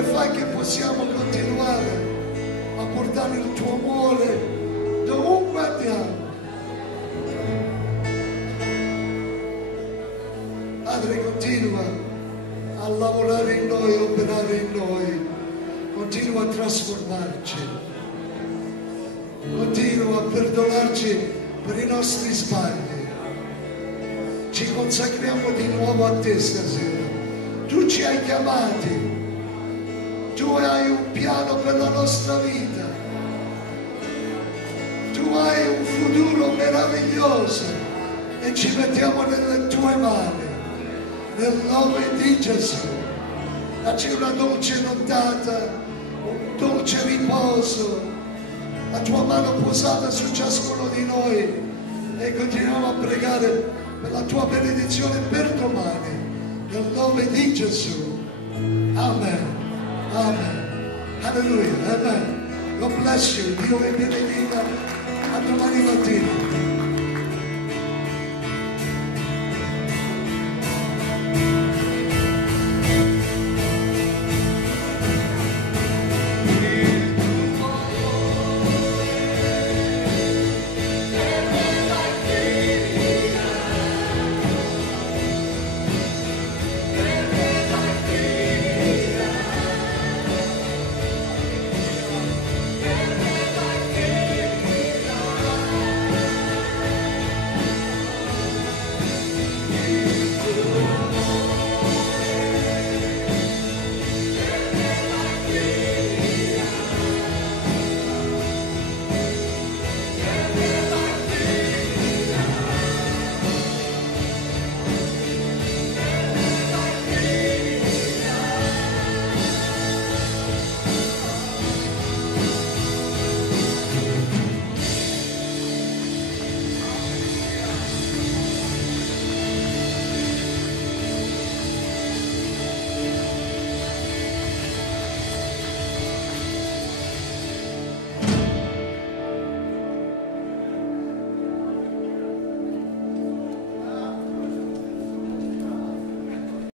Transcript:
Signore, fai che possiamo continuare a portare il tuo amore dovunque andiamo. Padre, continua a lavorare in noi, a operare in noi, continua a trasformarci, continua a perdonarci per i nostri sbagli. Ci consacriamo di nuovo a te stasera. Tu ci hai chiamati, tu hai un piano per la nostra vita, tu hai un futuro meraviglioso e ci mettiamo nelle tue mani, nel nome di Gesù. Dacci una dolce nottata, un dolce riposo, la tua mano posata su ciascuno di noi e continuiamo a pregare per la tua benedizione per domani, nel nome di Gesù. Amen. Amen. Alleluia. Amen. God bless you. Dio vi benedica. A domani mattina.